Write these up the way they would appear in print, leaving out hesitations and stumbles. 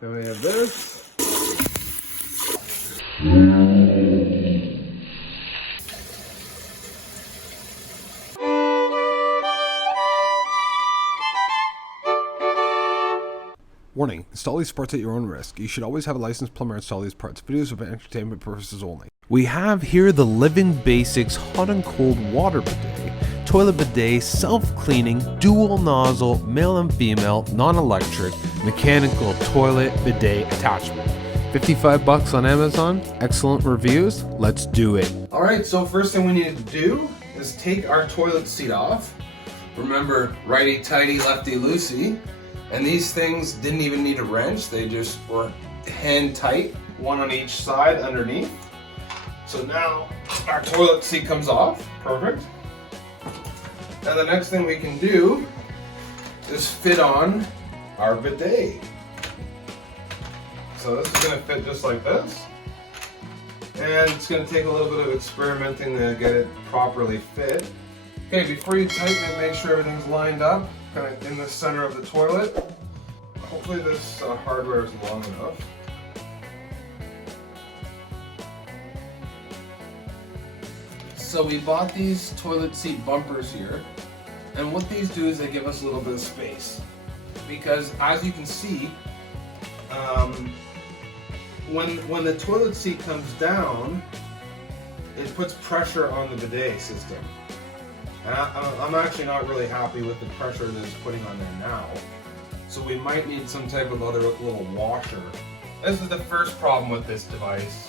Then we have this. Warning, install these parts at your own risk. You should always have a licensed plumber install these parts. Videos are for entertainment purposes only. We have here the Living Basics hot and cold water bidet. Toilet bidet, self-cleaning, dual nozzle, male and female, non-electric, mechanical toilet bidet attachment. 55 bucks on Amazon. Excellent reviews. Let's do it. All right, so first thing we need to do is take our toilet seat off. Remember, righty-tighty, lefty-loosey. And these things didn't even need a wrench. They just were hand tight, one on each side underneath. So now our toilet seat comes off. Perfect. And the next thing we can do is fit on our bidet. So this is going to fit just like this. And it's going to take a little bit of experimenting to get it properly fit. Okay, before you tighten it, make sure everything's lined up, kind of in the center of the toilet. Hopefully this hardware is long enough. So we bought these toilet seat bumpers here, and what these do is they give us a little bit of space. Because as you can see, when the toilet seat comes down, it puts pressure on the bidet system. And I'm actually not really happy with the pressure that it's putting on there now. So we might need some type of other little washer. This is the first problem with this device.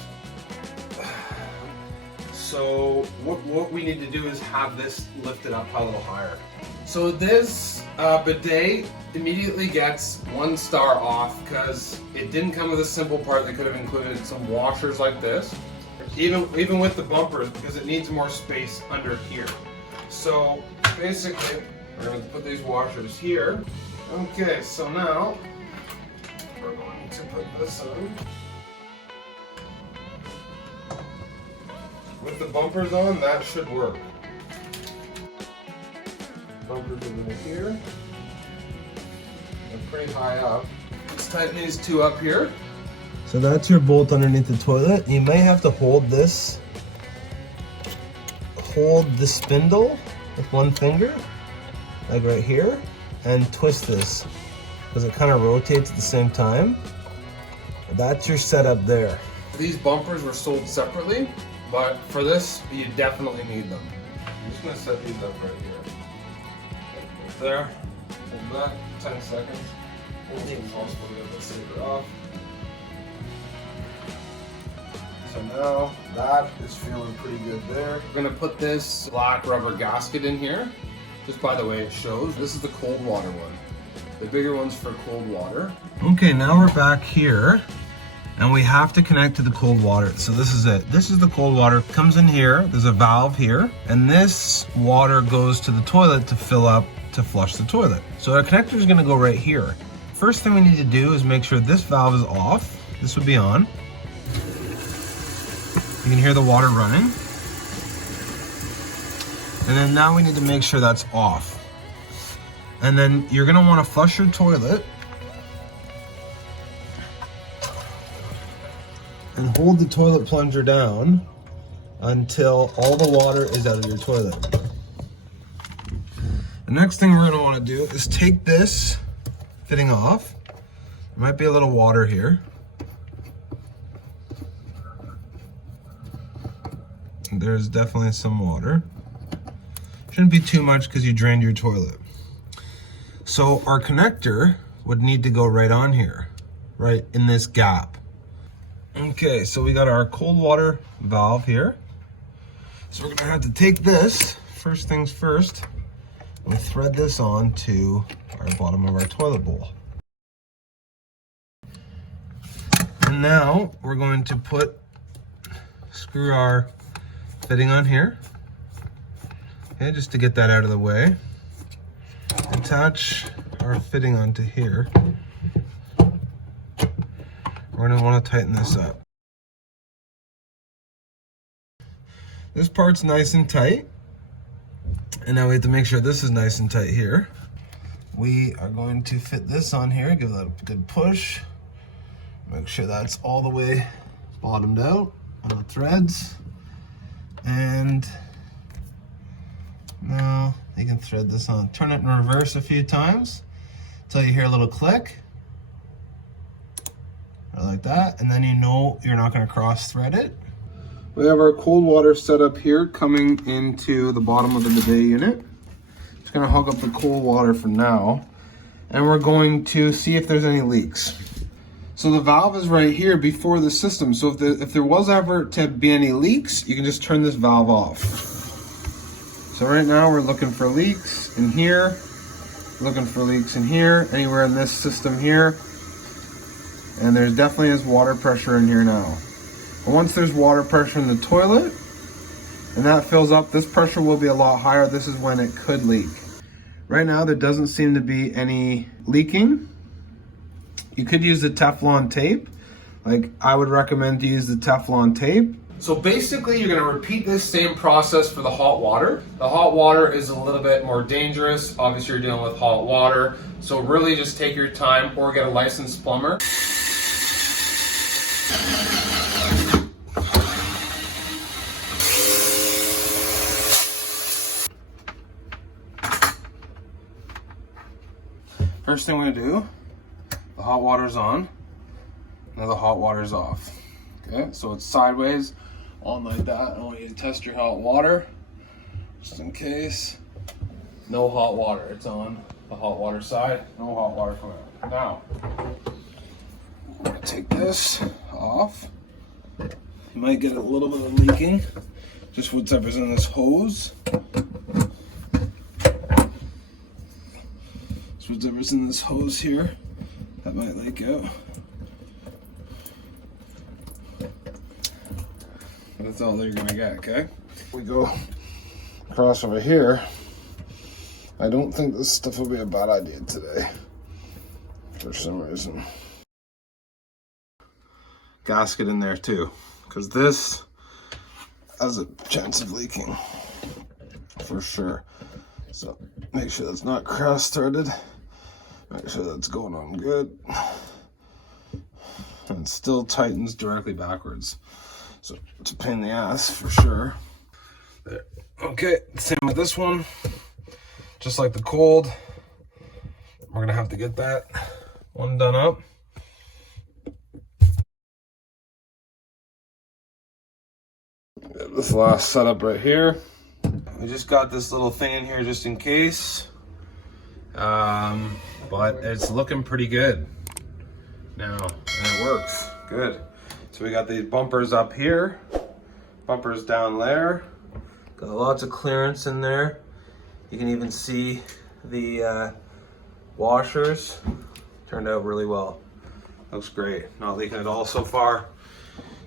So what we need to do is have this lifted up a little higher. So this bidet immediately gets 1 star off because it didn't come with a simple part. They could have included some washers like this. Even with the bumpers, because it needs more space under here. So basically, we're going to put these washers here. Okay, so now we're going to put this on. With the bumpers on, that should work. Bumpers over here. They're pretty high up. Let's tighten these two up here. So that's your bolt underneath the toilet. You may have to hold the spindle with one finger, like right here, and twist this, because it kind of rotates at the same time. That's your setup there. These bumpers were sold separately, but for this, you definitely need them. I'm just going to set these up right here. There. Hold that. 10 seconds. It's possible to get this saber off. So now that is feeling pretty good there. We're going to put this black rubber gasket in here. Just by the way it shows, this is the cold water one. The bigger one's for cold water. Okay, now we're back here. And we have to connect to the cold water. So this is it. This is the cold water. Comes in here. There's a valve here. And this water goes to the toilet to fill up, to flush the toilet. So our connector is going to go right here. First thing we need to do is make sure this valve is off. This would be on. You can hear the water running. And then now we need to make sure that's off. And then you're going to want to flush your toilet. And hold the toilet plunger down until all the water is out of your toilet. The next thing we're going to want to do is take this fitting off. There might be a little water here. There's definitely some water. Shouldn't be too much because you drained your toilet. So our connector would need to go right on here, right in this gap. Okay, so we got our cold water valve here. So we're gonna have to take this, first things first, and thread this on to our bottom of our toilet bowl. And now we're going to screw our fitting on here. Okay, just to get that out of the way. Attach our fitting onto here. We're going to want to tighten this up. This part's nice and tight. And now we have to make sure this is nice and tight here. We are going to fit this on here, give that a good push. Make sure that's all the way bottomed out on the threads. And now you can thread this on. Turn it in reverse a few times until you hear a little click. Like that, and then you know you're not going to cross thread it. We have our cold water setup here coming into the bottom of the bidet unit. It's going to hook up the cold water for now, and we're going to see if there's any leaks. So the valve is right here before the system, so if there was ever to be any leaks, you can just turn this valve off. So right now we're looking for leaks in here, looking for leaks in here, anywhere in this system here. And there's definitely is water pressure in here now. But once there's water pressure in the toilet and that fills up, this pressure will be a lot higher. This is when it could leak. Right now there doesn't seem to be any leaking. You could use the Teflon tape. Like, I would recommend to use the Teflon tape. So basically you're gonna repeat this same process for the hot water. The hot water is a little bit more dangerous. Obviously you're dealing with hot water. So really just take your time or get a licensed plumber. First thing we're gonna do, the hot water's on, now the hot water's off. Okay, so it's sideways, on like that. I want you to test your hot water, just in case. No hot water, it's on the hot water side, no hot water coming out. Now, I'm gonna take this off. You might get a little bit of leaking, just whatever's in this hose. So whatever's in this hose here, that might leak out. But that's all you're gonna get, okay? We go across over here. I don't think this stuff will be a bad idea today, for some reason. Gasket in there too, because this has a chance of leaking, for sure. So make sure that's not cross-threaded. Make sure that's going on good. And it still tightens directly backwards. So it's a pain in the ass for sure. There. Okay, same with this one. Just like the cold, we're gonna have to get that one done up. Get this last setup right here. We just got this little thing in here just in case. But it's looking pretty good now, and it works good. So we got these bumpers up here, bumpers down there. Got lots of clearance in there. You can even see the washers. Turned out really well. Looks great. Not leaking at all so far.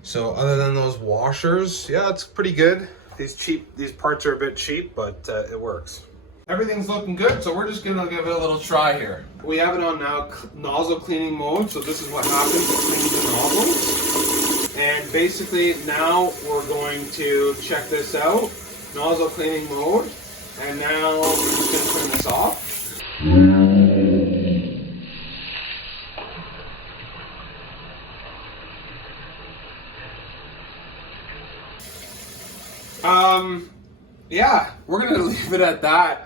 So other than those washers, yeah, it's pretty good. These parts are a bit cheap, but it works. Everything's looking good, so we're just gonna give it a little try here. We have it on now nozzle cleaning mode, so this is what happens. It cleans the nozzles. And basically now we're going to check this out. Nozzle cleaning mode. And now we're just gonna turn this off. Yeah, we're gonna leave it at that.